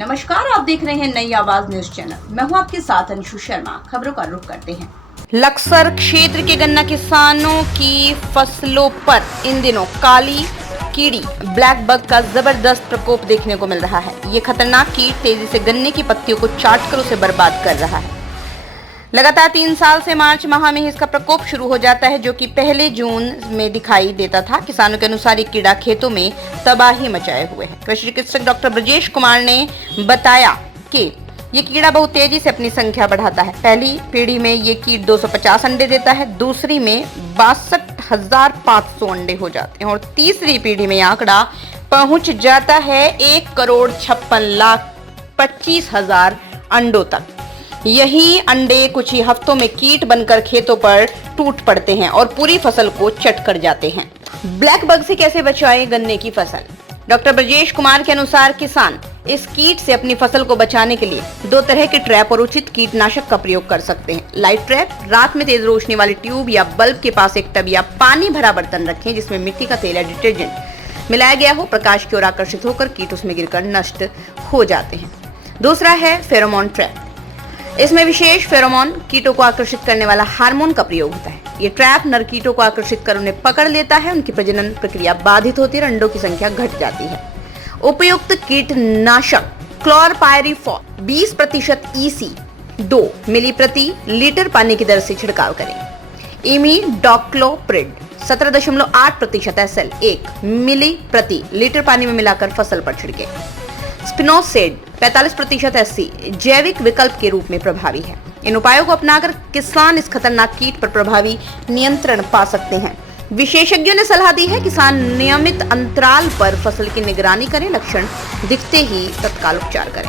नमस्कार, आप देख रहे हैं नई आवाज न्यूज चैनल। मैं हूं आपके साथ अंशु शर्मा। खबरों का रुख करते हैं। लक्सर क्षेत्र के गन्ना किसानों की फसलों पर इन दिनों काली कीड़ी ब्लैक बग का जबरदस्त प्रकोप देखने को मिल रहा है। ये खतरनाक कीट तेजी से गन्ने की पत्तियों को चाटकर उसे बर्बाद कर रहा है। लगातार 3 साल से मार्च माह में इसका प्रकोप शुरू हो जाता है, जो कि पहले जून में दिखाई देता था। किसानों के अनुसार ये कीड़ा खेतों में तबाही मचाए हुए है। कृषि चिकित्सक डॉक्टर ब्रजेश कुमार ने बताया कि ये कीड़ा बहुत तेजी से अपनी संख्या बढ़ाता है। पहली पीढ़ी में ये कीट 250 अंडे देता है, दूसरी में 62,500 अंडे हो जाते हैं और तीसरी पीढ़ी में आंकड़ा पहुंच जाता है 1,56,25,000 अंडों तक। यही अंडे कुछ ही हफ्तों में कीट बनकर खेतों पर टूट पड़ते हैं और पूरी फसल को चट कर जाते हैं। ब्लैक बग से कैसे बचाएं गन्ने की फसल? डॉक्टर ब्रजेश कुमार के अनुसार किसान इस कीट से अपनी फसल को बचाने के लिए 2 तरह के ट्रैप और उचित कीटनाशक का प्रयोग कर सकते हैं। लाइट ट्रैप, रात में तेज रोशनी वाली ट्यूब या बल्ब के पास एक टब या पानी भरा बर्तन रखें जिसमें मिट्टी का तेल या डिटर्जेंट मिलाया गया हो। प्रकाश की ओर आकर्षित होकर कीट उसमें गिरकर नष्ट हो जाते हैं। दूसरा है फेरोमोन ट्रैप। इसमें विशेष फेरोमोन कीटों को आकर्षित करने वाला हार्मोन का प्रयोग होता है। ये ट्रैप नर कीटों को आकर्षित कर उन्हें पकड़ लेता है। उनकी प्रजनन प्रक्रिया बाधित होती है और अंडों की संख्या घट जाती है। उपयुक्त कीटनाशक क्लोरपायरिफॉस 20% EC 2 मिली प्रति लीटर पानी की दर से छिड़काव करें। इमीडोक्लोप्रिड 17.8% SL 1 मिली प्रति लीटर पानी में मिलाकर फसल पर छिड़के। स्पिनोसेड 45% SC जैविक विकल्प के रूप में प्रभावी है। इन उपायों को अपनाकर किसान इस खतरनाक कीट पर प्रभावी नियंत्रण पा सकते हैं। विशेषज्ञों ने सलाह दी है किसान नियमित अंतराल पर फसल की निगरानी करें, लक्षण दिखते ही तत्काल उपचार करें।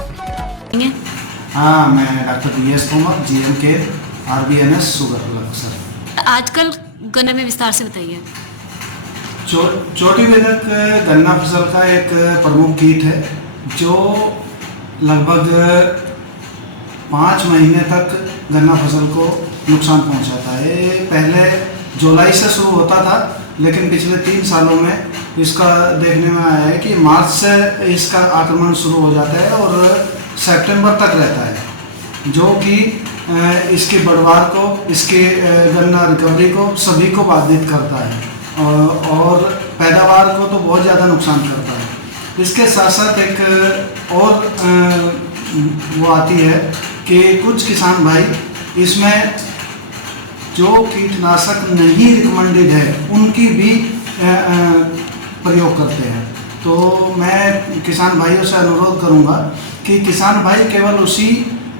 हाँ, मैं doctor BS Tomar, GMK RBNS sugar Laksar. आजकल गन्ने में विस्तार से बताइए। चोटी बेधक गन्ना फसल का एक प्रमुख कीट है जो लगभग 5 महीने तक गन्ना फसल को नुकसान पहुंचाता है। पहले जुलाई से शुरू होता था, लेकिन पिछले 3 सालों में इसका देखने में आया है कि मार्च से इसका आक्रमण शुरू हो जाता है और सितंबर तक रहता है, जो कि इसकी बढ़वार को, इसके गन्ना रिकवरी को, सभी को बाधित करता है और पैदावार को तो बहुत ज़्यादा नुकसान करता है। इसके साथ साथ एक और वो आती है कि कुछ किसान भाई इसमें जो कीटनाशक नहीं रिकमेंडेड है उनकी भी प्रयोग करते हैं। तो मैं किसान भाइयों से अनुरोध करूंगा कि किसान भाई केवल उसी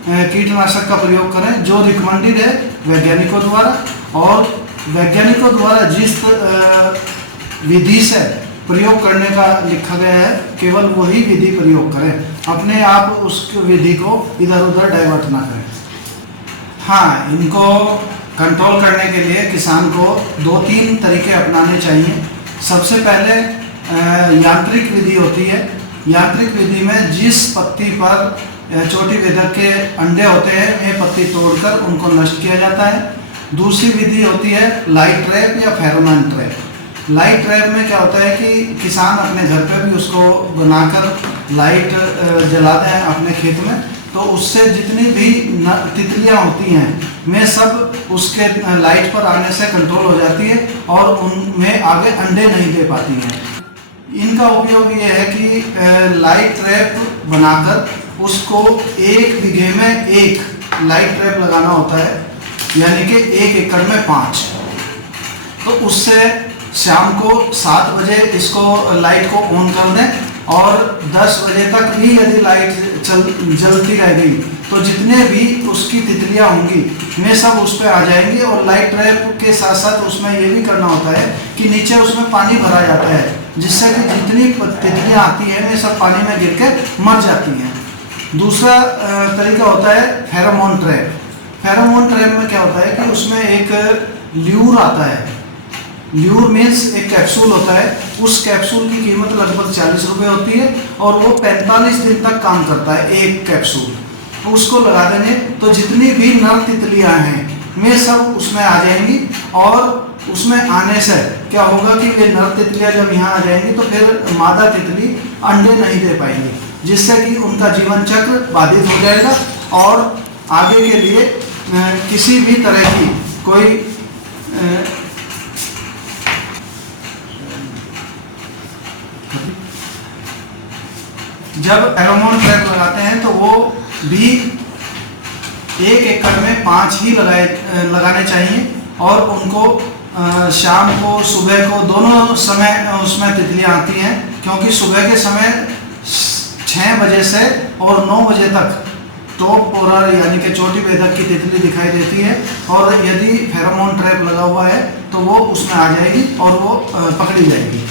कीटनाशक का प्रयोग करें जो रिकमेंडेड है वैज्ञानिकों द्वारा, और वैज्ञानिकों द्वारा जिस विधि से प्रयोग करने का लिखा गया है केवल वही विधि प्रयोग करें। अपने आप उस विधि को इधर उधर डाइवर्ट ना करें। हाँ, इनको कंट्रोल करने के लिए किसान को 2-3 तरीके अपनाने चाहिए। सबसे पहले यांत्रिक विधि होती है। यांत्रिक विधि में जिस पत्ती पर चोटी बेधक के अंडे होते हैं ये पत्ती तोड़कर उनको नष्ट किया जाता है। दूसरी विधि होती है लाइट ट्रैप या फेरोमोन ट्रैप। लाइट ट्रैप में क्या होता है कि किसान अपने घर पे भी उसको बनाकर लाइट जलाते हैं अपने खेत में, तो उससे जितनी भी तितलियां होती हैं वे सब उसके लाइट पर आने से कंट्रोल हो जाती है और उनमें आगे अंडे नहीं दे पाती हैं। इनका उपयोग ये है कि लाइट ट्रैप बनाकर उसको 1 बीघे में 1 लाइट ट्रैप लगाना होता है, यानी कि 1 एकड़ में 5। तो उससे शाम को 7 बजे इसको लाइट को ऑन कर दें और 10 बजे तक भी यदि लाइट जलती रह गई तो जितने भी उसकी तितलियां होंगी वे सब उस पर आ जाएंगी। और लाइट ट्रैप के साथ साथ उसमें ये भी करना होता है कि नीचे उसमें पानी भरा जाता है, जिससे कि जितनी तितलियां आती हैं वे सब पानी में गिर के मर जाती हैं। दूसरा तरीका होता है फेरोमोन ट्रैप। फेरोमोन ट्रैप में क्या होता है कि उसमें एक ल्यूर आता है। ल्यूर मीन्स एक कैप्सूल होता है। उस कैप्सूल की कीमत लगभग 40 रुपये होती है और वो 45 दिन तक काम करता है एक कैप्सूल। उसको लगा देंगे तो जितनी भी नर तितलियां हैं वे सब उसमें आ जाएंगी और उसमें आने से क्या होगा कि वे नर तितलियां जब यहाँ आ जाएंगी तो फिर मादा तितली अंडे नहीं दे पाएंगी। जिससे कि उनका जीवन चक्र बाधित हो जाएगा और आगे के लिए किसी भी तरह की कोई जब फेरोमोन ट्रैप लगाते हैं तो वो भी 1 एकड़ में 5 ही लगाने चाहिए और उनको शाम को सुबह को दोनों समय उसमें तितलियां आती हैं, क्योंकि सुबह के समय 6 बजे से और 9 बजे तक टॉप पोरर यानी कि चोटी बेधक की तितली दिखाई देती है और यदि फेरोमोन ट्रैप लगा हुआ है तो वो उसमें आ जाएगी और वो पकड़ी जाएगी।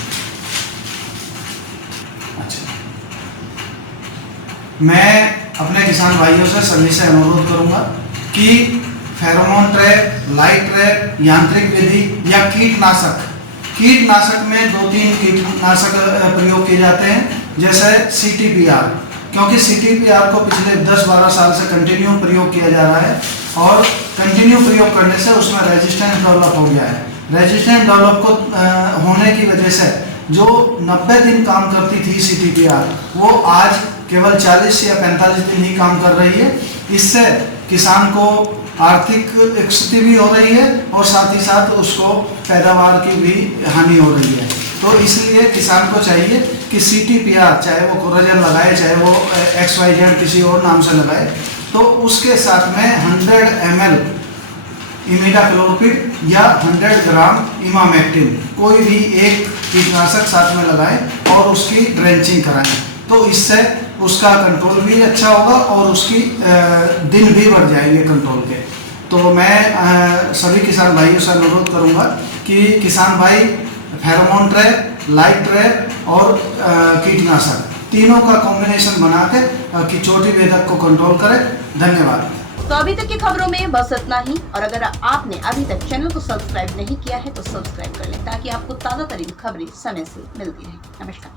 अच्छा, मैं अपने किसान भाइयों से सभी से अनुरोध करूंगा कि फेरोमोन ट्रैप, लाइट ट्रैप, यांत्रिक विधि या कीटनाशक में 2-3 कीटनाशक प्रयोग किए जाते हैं, जैसे CTPR, क्योंकि CTPR को पिछले 10-12 साल से कंटिन्यू प्रयोग किया जा रहा है और कंटिन्यू प्रयोग करने से उसमें रेजिस्टेंस डेवलप हो गया है। रेजिस्टेंस डेवलप को होने की वजह से जो 90 दिन काम करती थी CTPR, वो आज केवल 40 या 45 दिन ही काम कर रही है। इससे किसान को आर्थिक स्थिति भी हो रही है और साथ ही साथ उसको पैदावार की भी हानि हो रही है। तो इसलिए किसान को चाहिए कि CTPR, चाहे वो कोराजेन लगाए, चाहे वो XYZ किसी और नाम से लगाए, तो उसके साथ में 100 ml इमिडाक्लोपिड या 100 ग्राम इमामेक्टिन कोई भी एक कीटनाशक साथ में लगाएं और उसकी ड्रेंचिंग कराएं, तो इससे उसका कंट्रोल भी अच्छा होगा और उसकी दिन भी बढ़ जाएंगे कंट्रोल के। तो मैं सभी किसान भाइयों से अनुरोध करूंगा कि किसान भाई फेरोमोन ट्रैप, लाइट ट्रैप और कीटनाशक तीनों का कॉम्बिनेशन बना के चोटी बेधक को कंट्रोल करें। धन्यवाद। तो अभी तक की खबरों में बस इतना ही, और अगर आपने अभी तक चैनल को सब्सक्राइब नहीं किया है तो सब्सक्राइब कर लें ताकि आपको ताज़ा तरीन खबरें समय से मिलती रहे। नमस्कार।